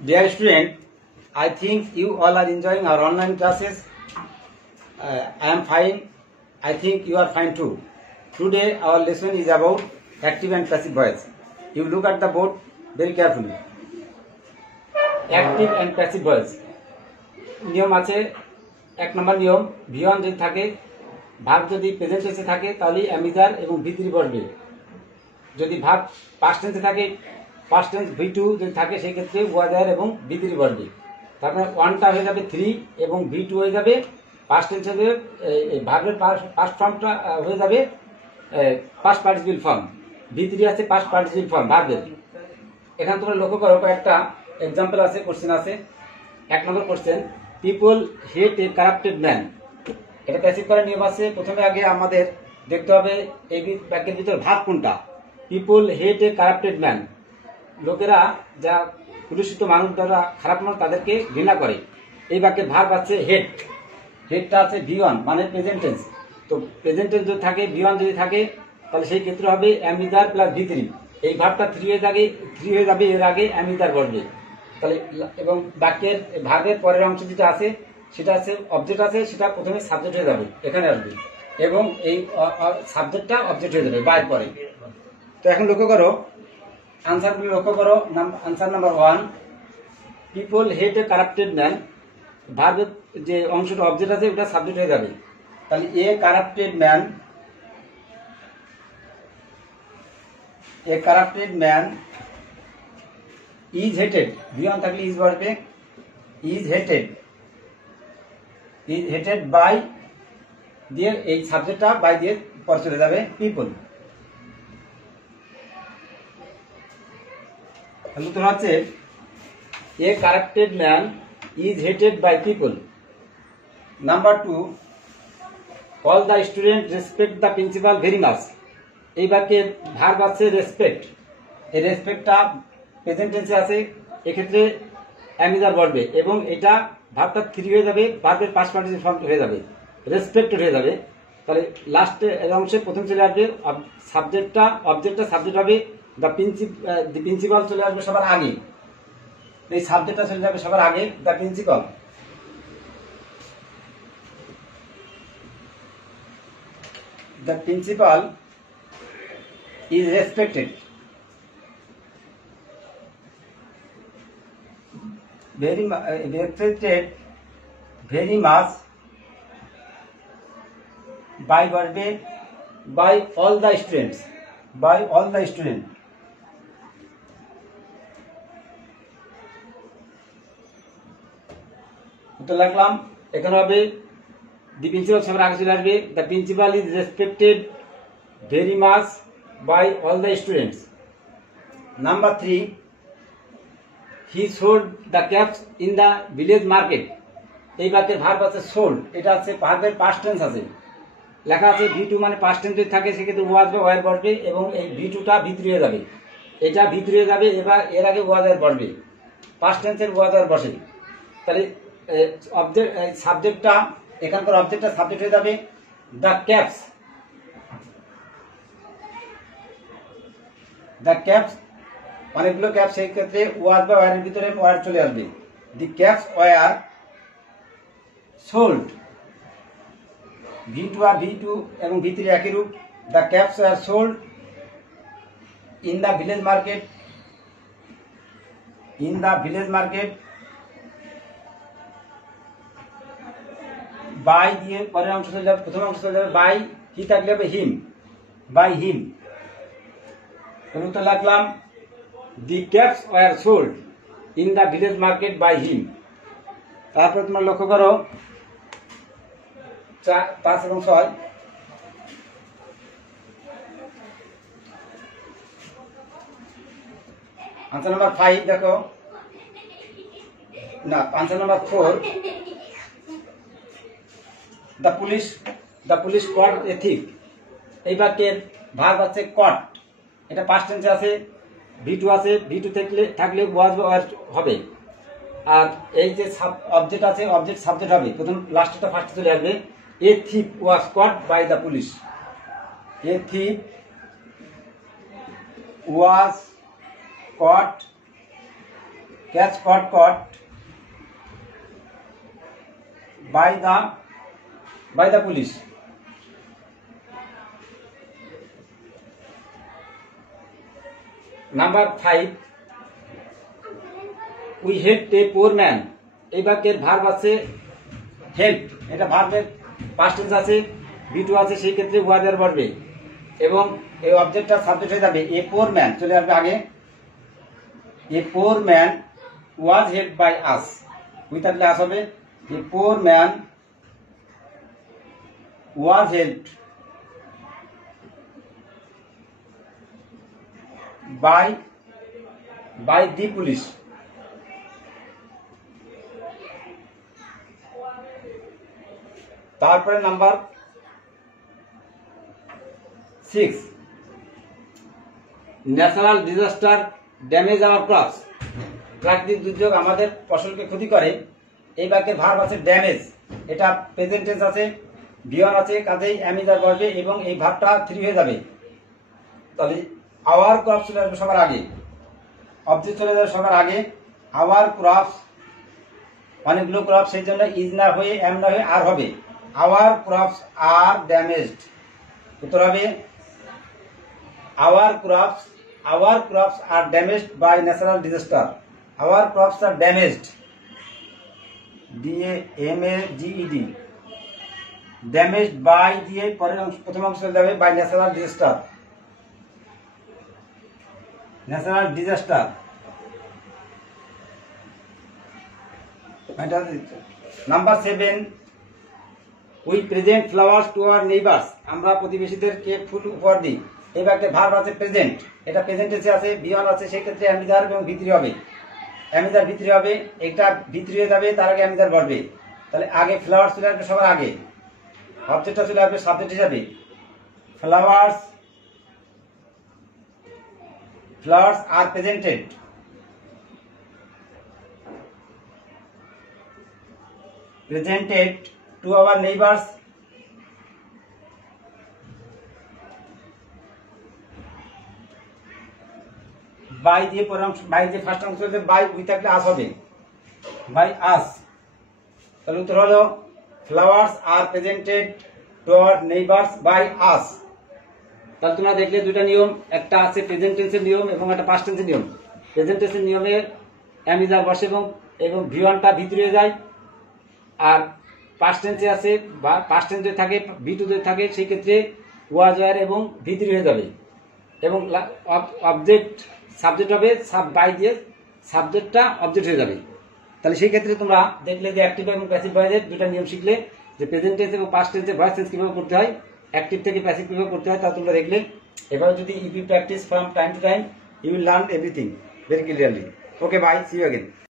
Dear student, I think you all are enjoying our online classes. I am fine. I think you are fine too. Today our lesson is about active and passive voice. You look at the board very carefully. Active and passive voice. নিয়ম আছে, এক নম্বর নিয়ম, V1 যদি থাকে, verb যদি present টেন্সে থাকে তাহলে অ্যামিজার এবং V3 বসবে। যদি ভার্ব পাস্ট টেন্সে থাকে, পাস্ট টেন্স V2 যদি থাকে সেই ক্ষেত্রে ওয়াজ আর এবং V3 বসবে। তারপরে 1টা হয়ে যাবে 3 এবং V2 হয়ে যাবে পাস্ট টেন্স হবে, ভার্বের পাস্ট ফর্মটা হয়ে যাবে পাস্ট পার্টিসিপল ফর্ম। V3 আছে পাস্ট পার্টিসিপল ফর্ম ভার্বের। এখানে তোমরা লক্ষ্য করো, কয়েকটা এক্সাম্পল আছে, কোশ্চেন আছে। 1 নম্বর কোশ্চেন, পিপল হেট এ কারাপ্টেড ম্যান। এটা প্যাসিভ করার নিয়ম আছে। প্রথমে আগে আমাদের দেখতে হবে এই বাক্যের ভিতর ভার্ব কোনটা। পিপল হেট এ কারাপ্টেড ম্যান, লোকেরা যা কুলুষিত মানুষ, যারা খারাপ মানুষ তাদেরকে ঘৃণা করে। এই বাক্যে ভার্ব আছে হেট, হেটটা আছে V1 মানে প্রেজেন্ট টেন্স। তো প্রেজেন্ট টেন্স যদি থাকে, V1 যদি থাকে তাহলে সেই ক্ষেত্রে হবে অ্যামিজার প্লাস V3। এই ভার্বটা 3 হয়ে যাবে, এর আগে অ্যামিজার বসবে। তাহলে এবং বাক্যের ভার্বের পরের অংশ যেটা আছে সেটা আছে অবজেক্ট আছে, সেটা প্রথমে সাবজেক্ট হয়ে যাবে, এখানে আসবে, এবং এই সাবজেক্টটা অবজেক্ট হয়ে যাবে বাইর পরে। তো এখন লক্ষ্য করো, আনসারগুলো লক্ষ্য করো। আনসার নাম্বার 1, পিপল হেট এ কারাপ্টেড ম্যান। ভার্বের যে অংশটা অবজেক্ট আছে ওটা সাবজেক্ট হয়ে যাবে। তাহলে a corrupted man is hated. V1 থাকলে ইজ বসবে, ইজ হেটেড বাই দিয়ে এই সাবজেক্টটা বাই দিয়ে পরে চলে যাবে পিপল। উত্তর হচ্ছে a corrupted man is hated by people. Number 2, all the student respect the principal very much. এই বাক্যের ভার্ব আছে রেসপেক্ট। এই রেসপেক্টটা প্রেজেন্ট টেন্সে আছে, এক্ষেত্রে অ্যামিজার বসবে এবং এটা ভার্বটা 3 হয়ে যাবে, ভার্বের পাস্ট পার্টিসিপল ফর্ম হয়ে যাবে, রেসপেক্টেড হয়ে যাবে। তাহলে লাস্টে এর অংশে প্রথম চলে আসবে সাবজেক্টটা, অবজেক্টটা সাবজেক্ট হবে, দ্য প্রিন্সিপাল চলে আসবে সবার আগে, এই সাবজেক্টটা চলে যাবে সবার আগে, the principal. The principal is respected very much by all the students, তো লিখলাম, এখানে হবে দি প্রিন্সিপাল সবার আগে চলে আসবে, the principal is respected very much by all the students. Number 3, he sold the caps in the village market. এই বাক্যের ভার্ব আছে সোল্ড, এটা আছে ভার্বের পাস্ট টেন্স আছে, লেখা আছে V2 মানে পাস্ট টেন্স যদি থাকে সেক্ষেত্রে ওয়াজ বা ওয়ার বসবে এবং এই V2টা V3 হয়ে যাবে, এটা V3 হয়ে যাবে, এবার এর আগে ওয়াজ আর বসবে, পাস্ট টেন্সের ওয়াজ আর বসে। তাহলে অবজেক্ট সাবজেক্টটা, এখানকার অবজেক্টটা সাবজেক্ট হয়ে যাবে, দ্য ক্যাপস, অনেকগুলো ক্যাপস, সেই ক্ষেত্রে ওয়াজ বা ওয়ারের ভিতরে ওয়ার চলে আসবে, the caps were sold. V2 আর V2 এবং V3 একই রূপ, the caps were sold in the village market, by দিয়ে পরের অংশ চলে যাবে, প্রথম অংশ চলে যাবে বাই, হি থাকলে হবে হিম, বাই হিম। উত্তর লিখলাম, the caps were sold in the village market by him. তারপরে তোমরা লক্ষ্য করো 5 এবং 6, আনসার নাম্বার 5 দেখো, না answer number 4, the police caught a thief. এই বাক্যের ভার্ব আছে কট, এটা পাস্ট টেন্সে আছে, V2 আছে, V2 থাকলে ওয়াজ বা ওয়ার হবে। আর এই যে অবজেক্ট আছে, অবজেক্ট সাবজেক্ট হবে, প্রথম লাস্টটা ফার্স্টে চলে আসবে, a thief was caught by the police. A thief was caught catch caught by the police. Number 5, we helped a poor man. এই বাক্যের ভার্ব আছে হেল্প, এটা ভার্বের পাস্ট টেন্স আছে, V2 আছে, সেই ক্ষেত্রে ওয়াজ আর বসবে এবং এই অবজেক্টটা সাবজেক্ট হয়ে যাবে। এ পোর ম্যান চলে আসবে আগে। A poor man was helped by us, we থাকলে আস হবে। A poor man was helped by the police. তারপরে number 6, natural disaster damage our crops. প্রাকৃতিক দুর্যোগ আমাদের ফসলকে ক্ষতি করে। এই বাক্যের ভার্ব আছে ড্যামেজ, এটা প্রেজেন্ট টেন্স আছে, V1 আছে, কাজেই অ্যামিজার বসবে এবং এই ভার্বটা 3 হয়ে যাবে। তাহলে আওয়ার ক্রপস চলে আসবে সবার আগে, অবজেক্ট চলে যাবে সবার আগে। আওয়ার ক্রপস, অনেকগুলো ক্রপ, সেই জন্য ইজ না হয়ে এম না হয়ে আর হবে। আওয়ার ক্রপস আর ড্যামেজড, উত্তর হবে our crops are damaged by natural disaster. Our crops are damaged, DAMAGED, damaged by দিয়ে পরের অংশ প্রথম অংশ চলে যাবে by natural disaster. Natural disaster. Number 7, we present flowers to our neighbors. আমরা প্রতিবেশীদেরকে ফুল উপহার দিই। এই বাক্যে ভার্ব আছে প্রেজেন্ট, এটা প্রেজেন্ট টেন্সে আছে, V1 আছে, সেই ক্ষেত্রে অ্যামিজার এবং V3 হবে। অ্যামিজার V3 হবে, এটা V3 হয়ে যাবে, তার আগে অ্যামিজার বসবে। তাহলে আগে ফ্লাওয়ার্স চলে আসবে সবার আগে, অবজেক্টটা চলে আসবে সাবজেক্ট হিসাবে। Flowers are presented to our neighbors by দিয়ে পরের অংশ, বাই দিয়ে ফার্স্ট অংশ হচ্ছে বাই, উই থাকলে আস হবে, বাই আস। তাহলে উত্তর হলো flowers are presented to our neighbours by us. তাহলে তোমরা দেখলে দুটা নিয়ম, একটা আছে প্রেজেন্ট টেন্সের নিয়ম এবং একটা পাস্ট টেন্সের নিয়ম। প্রেজেন্ট টেন্সের নিয়মে অ্যামিজার বসে এবং V1টা V3 হয়ে যায়, আর পাস্ট টেন্সে আছে বা পাস্ট টেন্সে থাকে V2 থাকে, সেই ক্ষেত্রে ওয়াজ ওয়ার এবং V3 হয়ে যাবে এবং অবজেক্ট সাবজেক্ট হবে, বাই দিয়ে সাবজেক্টটা অবজেক্ট হয়ে যাবে। তাহলে সেই ক্ষেত্রে তোমরা দেখলে যে অ্যাক্টিভ এবং প্যাসিভ ভয়েসের দুটা নিয়ম শিখলে, যে প্রেজেন্ট টেন্স এবং পাস্ট টেন্সে ভয়েস চেঞ্জ কিভাবে করতে হয়, অ্যাক্টিভ থেকে প্যাসিভ কিভাবে করতে হয়, তা তোমরা দেখলে। এবার যদি if you practise from time to time, you will learn everything very clearly. Okay, bye, see you again.